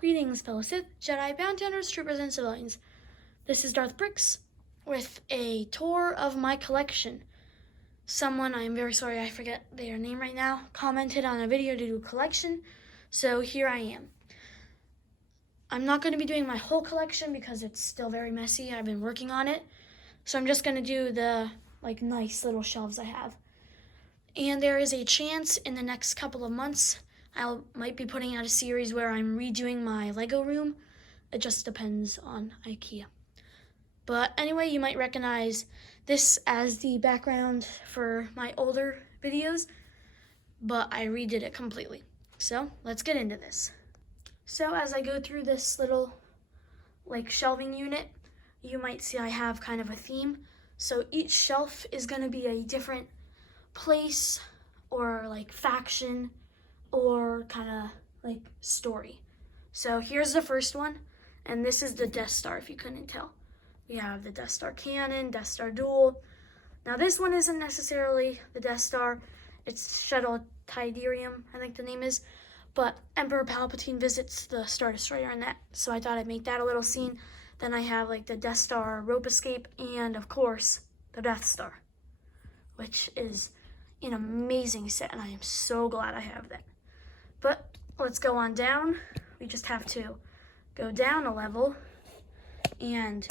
Greetings, fellow Sith, Jedi, bounty hunters, troopers, and civilians. This is Darth Bricks with a tour of my collection. Someone, I am very sorry I forget their name right now, commented on a video to do a collection, so here I am. I'm not going to be doing my whole collection because it's still very messy. I've been working on it, so I'm just going to do the nice little shelves I have. And there is a chance in the next couple of months I might be putting out a series where I'm redoing my Lego room. It just depends on IKEA. But anyway, you might recognize this as the background for my older videos, but I redid it completely. So let's get into this. So as I go through this little shelving unit, you might see I have kind of a theme. So each shelf is going to be a different place or faction or kind of story. So here's the first one, and this is the Death Star, if you couldn't tell. We have the Death Star Cannon, Death Star Duel. Now this one isn't necessarily the Death Star, it's Shuttle Tidarium, I think the name is, but Emperor Palpatine visits the Star Destroyer in that, so I thought I'd make that a little scene. Then I have the Death Star rope escape, and of course, the Death Star, which is an amazing set, and I am so glad I have that. But let's go on down. We just have to go down a level, and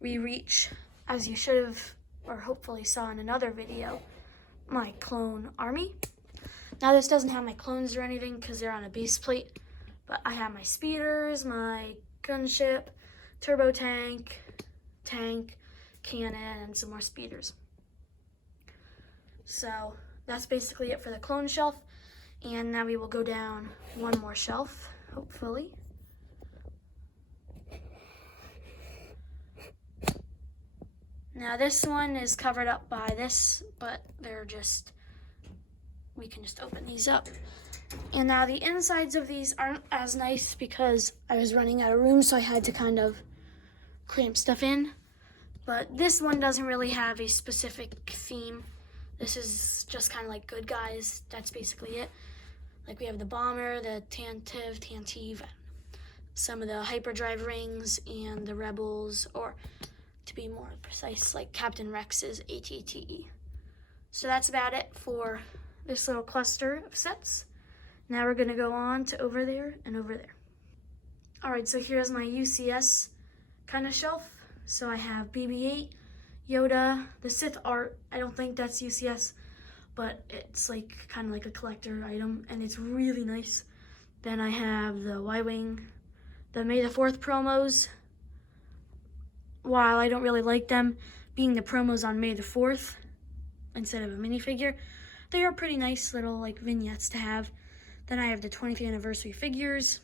we reach, as you should have, or hopefully saw in another video, my clone army. Now this doesn't have my clones or anything because they're on a base plate, but I have my speeders, my gunship, turbo tank, cannon, and some more speeders. So that's basically it for the clone shelf. And now we will go down one more shelf, hopefully. Now this one is covered up by this, but we can just open these up. And now the insides of these aren't as nice because I was running out of room, so I had to kind of cramp stuff in. But this one doesn't really have a specific theme. This is just kind of good guys. That's basically it. We have the bomber, the Tantive, some of the hyperdrive rings, and the rebels, or to be more precise, Captain Rex's ATTE. So that's about it for this little cluster of sets. Now we're gonna go on to over there and over there. All right, so here's my UCS kind of shelf. So I have BB-8, Yoda, the Sith art. I don't think that's UCS, but it's kind of a collector item, and it's really nice. Then I have the Y-Wing, the May the 4th promos. While I don't really like them being the promos on May the 4th instead of a minifigure, they are pretty nice little vignettes to have. Then I have the 20th anniversary figures,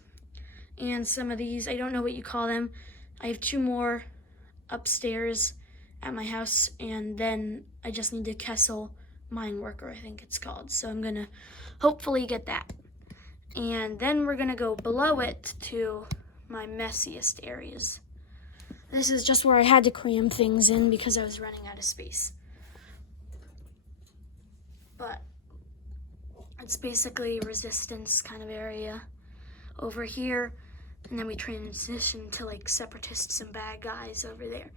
and some of these, I don't know what you call them. I have 2 more upstairs at my house, and then I just need the Kessel Mine Worker, I think it's called. So I'm gonna hopefully get that. And then we're gonna go below it to my messiest areas. This is just where I had to cram things in because I was running out of space. But it's basically a resistance kind of area over here. And then we transition to separatists and bad guys over there.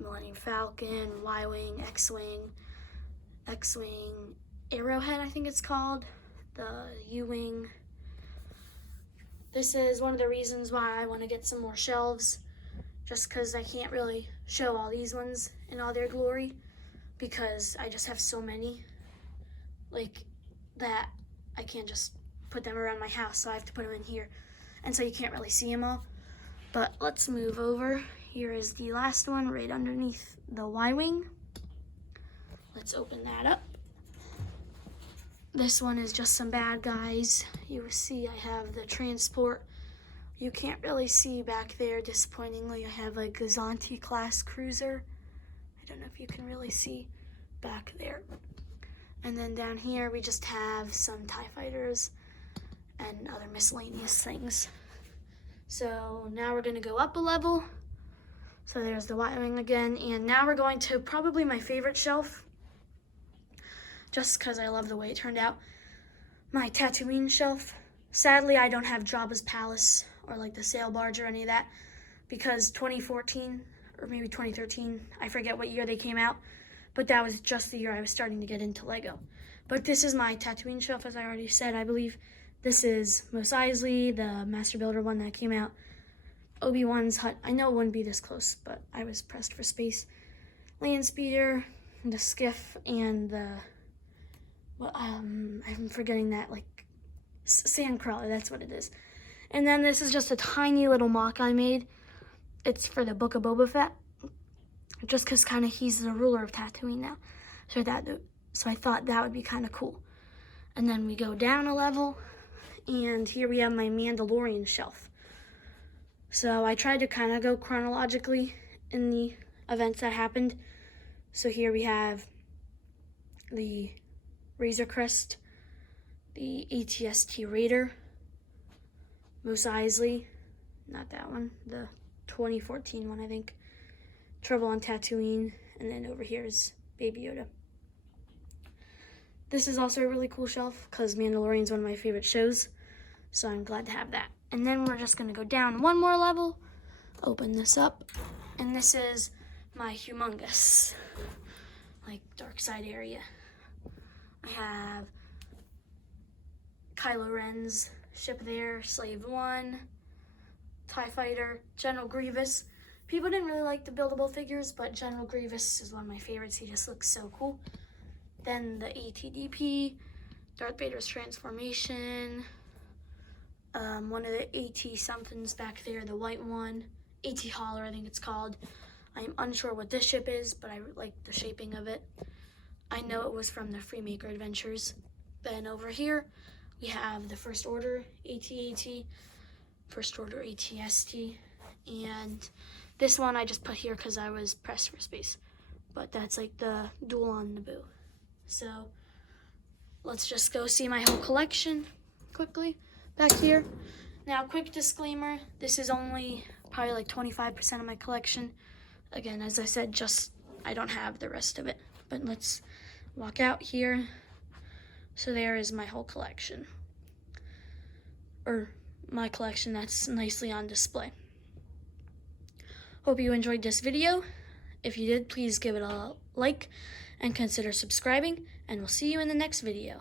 Millennium Falcon, Y-Wing, X-Wing, Arrowhead, I think it's called, the U-Wing. This is one of the reasons why I want to get some more shelves, just because I can't really show all these ones in all their glory, because I just have so many, that I can't just put them around my house, so I have to put them in here, and so you can't really see them all. But let's move over. Here is the last one right underneath the Y-Wing. Let's open that up. This one is just some bad guys. You see I have the transport. You can't really see back there, disappointingly. I have a Gazanti class cruiser. I don't know if you can really see back there. And then down here we just have some TIE fighters and other miscellaneous things. So now we're gonna go up a level. So there's the Y-Wing again, and now we're going to probably my favorite shelf, just because I love the way it turned out. My Tatooine shelf. Sadly, I don't have Jabba's palace or like the sail barge or any of that, because 2014 or maybe 2013, I forget what year they came out, but that was just the year I was starting to get into Lego. But this is my Tatooine shelf, as I already said, I believe. This is Mos Eisley, the Master Builder one that came out. Obi-Wan's hut. I know it wouldn't be this close, but I was pressed for space. Land speeder, the skiff, and the, well, I'm forgetting that, like, sand crawler, that's what it is. And then this is just a tiny little mock I made. It's for the Book of Boba Fett, just because kind of he's the ruler of Tatooine now. So I thought that would be kind of cool. And then we go down a level, and here we have my Mandalorian shelf. So I tried to kind of go chronologically in the events that happened. So here we have the Razor Crest, the ATST Raider, Mos Eisley, not that one, the 2014 one, I think, Trouble on Tatooine, and then over here is Baby Yoda. This is also a really cool shelf because Mandalorian's one of my favorite shows, so I'm glad to have that. And then we're just gonna go down one more level, open this up, and this is my humongous, like, dark side area. I have Kylo Ren's ship there, Slave One, TIE Fighter, General Grievous. People didn't really like the buildable figures, but General Grievous is one of my favorites. He just looks so cool. Then the ATDP, Darth Vader's transformation, one of the AT somethings back there, the white one, AT Holler, I think it's called. I'm unsure what this ship is, but I like the shaping of it. I know it was from the Freemaker Adventures. Then over here, we have the First Order AT-AT, First Order AT-ST, and this one I just put here because I was pressed for space. But that's like the duel on Naboo. So let's just go see my whole collection quickly back here. Now, quick disclaimer, this is only probably like 25% of my collection. Again, as I said, I don't have the rest of it. But let's walk out here. So there is my whole collection. Or my collection that's nicely on display. Hope you enjoyed this video. If you did, please give it a like and consider subscribing, and we'll see you in the next video.